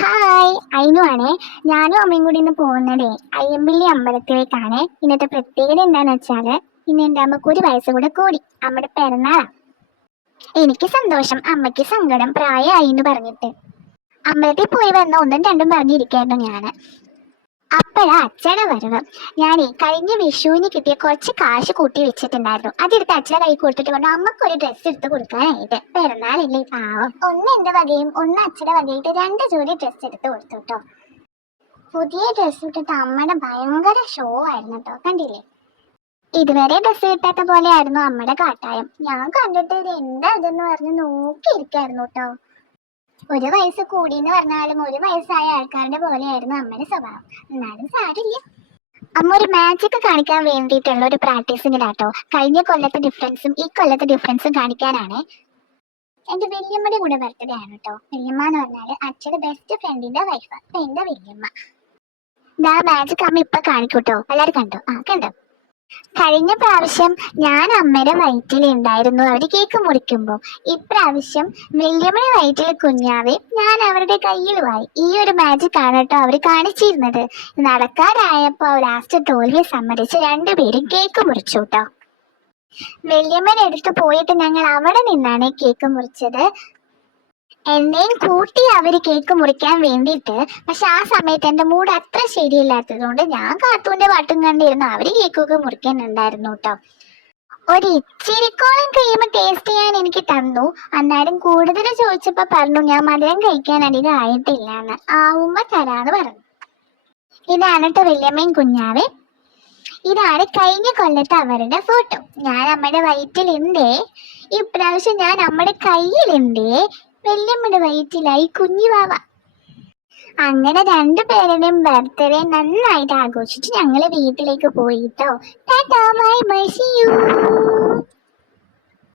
Hi, അയിനു ആണേ. ഞാനും അമ്മയും കൂടി ഇന്ന് പോകുന്നതേ അയ്യമ്പിള്ളി അമ്പലത്തിലേക്കാണ്. ഇന്നത്തെ പ്രത്യേകത എന്താന്ന് വെച്ചാല് ഇന്ന് എൻ്റെ അമ്മക്ക് ഒരു വയസ്സ് കൂടെ കൂടി. അമ്മയുടെ പിറന്നാളാ. എനിക്ക് സന്തോഷം, അമ്മയ്ക്ക് സങ്കടം, പ്രായമായി എന്ന് പറഞ്ഞിട്ട്. അമ്പലത്തിൽ പോയി വന്ന ഒന്നും രണ്ടും പറഞ്ഞിരിക്കായിരുന്നു ഞാന്. അപ്പഴാ അച്ഛയുടെ വരവ്. ഞാനേ കഴിഞ്ഞ വിഷുവിന് കിട്ടിയ കുറച്ച് കാശ് കൂട്ടി വെച്ചിട്ടുണ്ടായിരുന്നു. അതെടുത്ത് അച്ഛനെ കൈ കൊടുത്തിട്ട് പറഞ്ഞു അമ്മക്ക് ഒരു ഡ്രസ്സ് എടുത്ത് കൊടുക്കാനായിട്ട്. പിറന്നാളില്ലേ പാവം. ഒന്ന് എന്റെ വകയും ഒന്ന് അച്ഛയുടെ വകയായിട്ട് 2 ജോഡി ഡ്രസ്സ് എടുത്ത് കൊടുത്തു കേട്ടോ. പുതിയ ഡ്രസ്സ് ഇട്ടിട്ട് അമ്മയുടെ ഭയങ്കര ഷോ ആയിരുന്നു കേട്ടോ, കണ്ടില്ലേ? ഇതുവരെ ഡ്രസ്സ് കിട്ടാത്ത പോലെ ആയിരുന്നു അമ്മയുടെ കാട്ടായം. ഞാൻ കണ്ടിട്ട് ഇത് എന്താ ഇതെന്ന് പറഞ്ഞ് നോക്കിയിരിക്കായിരുന്നു കേട്ടോ. ഒരു വയസ്സ് കൂടിയെന്ന് പറഞ്ഞാലും ഒരു വയസ്സായ ആൾക്കാരുടെ പോലെയായിരുന്നു അമ്മയുടെ സ്വഭാവം. എന്നാലും സാരില്ല. അമ്മ ഒരു മാജിക് കാണിക്കാൻ വേണ്ടിയിട്ടുള്ള ഒരു പ്രാക്ടീസിങ്ങിലാട്ടോ. കഴിഞ്ഞ കൊല്ലത്തെ ഡിഫറൻസും ഈ കൊല്ലത്തെ ഡിഫറൻസും കാണിക്കാനാണ്. എന്റെ വല്യമ്മയുടെ കൂടെ ബർത്ത്ഡേ ആണ് കേട്ടോ. വല്യമ്മ എന്ന് പറഞ്ഞാല് അച്ഛന്റെ ബെസ്റ്റ് ഫ്രണ്ടിന്റെ വൈഫ്. അപ്പൊ എന്റെ വല്യമ്മ ഇതാ മാജിക് അമ്മ ഇപ്പൊ കാണിക്കൂട്ടോ. എല്ലാരും കണ്ടോ? കണ്ടോ? കഴിഞ്ഞ പ്രാവശ്യം ഞാൻ അമ്മയുടെ വയറ്റിൽ ഉണ്ടായിരുന്നു അവര് കേക്ക് മുറിക്കുമ്പോ. ഇപ്രാവശ്യം വല്യമ്മയുടെ വയറ്റിൽ കുഞ്ഞാവെ ഞാൻ അവരുടെ കയ്യിലുമായി. ഈ ഒരു മാജിക് ആണ് കേട്ടോ അവര് കാണിച്ചിരുന്നത്. നടക്കാറായപ്പോ ലാസ്റ്റ് തോൽവി സമ്മതിച്ച് 2 പേരും കേക്ക് മുറിച്ചു കേട്ടോ. വല്യമ്മയുടെ അടുത്ത് പോയിട്ട് ഞങ്ങൾ അവിടെ നിന്നാണ് കേക്ക് മുറിച്ചത്. എന്നെയും കൂട്ടി അവര് കേക്ക് മുറിക്കാൻ വേണ്ടിയിട്ട്. പക്ഷെ ആ സമയത്ത് എന്റെ മൂഡ് അത്ര ശരിയില്ലാത്തത് കൊണ്ട് ഞാൻ കാർട്ടൂന്റെ പാട്ടും കണ്ടിരുന്നു. അവര് കേക്കൊക്കെ മുറിക്കാനുണ്ടായിരുന്നു കേട്ടോ. ഒരു ഇച്ചിരിക്കോളം ക്രീം ടേസ്റ്റ് ചെയ്യാൻ എനിക്ക് തന്നു. അന്നേരം കൂടുതൽ ചോദിച്ചപ്പോ പറഞ്ഞു ഞാൻ മധുരം കഴിക്കാൻ അധികം ആയിട്ടില്ല എന്ന്. ആവുമ്പോ തരാന്ന് പറഞ്ഞു. ഇതാണ് കേട്ടോ വല്യമ്മയും കുഞ്ഞാവേ. ഇതാണ് കഴിഞ്ഞ കൊല്ലത്തെ അവരുടെ ഫോട്ടോ. ഞാൻ അമ്മയുടെ വയറ്റിലുണ്ടേ. ഇപ്രാവശ്യം ഞാൻ അമ്മയുടെ കയ്യിലുണ്ടേ. വല്യമ്മയുടെ വയറ്റിലായി കുഞ്ഞു വാവ. അങ്ങനെ 2 പേരുടെയും ബർത്ത്ഡേ നന്നായിട്ട് ആഘോഷിച്ച് ഞങ്ങള് വീട്ടിലേക്ക് പോയിട്ടോ. Tata bye bye see U.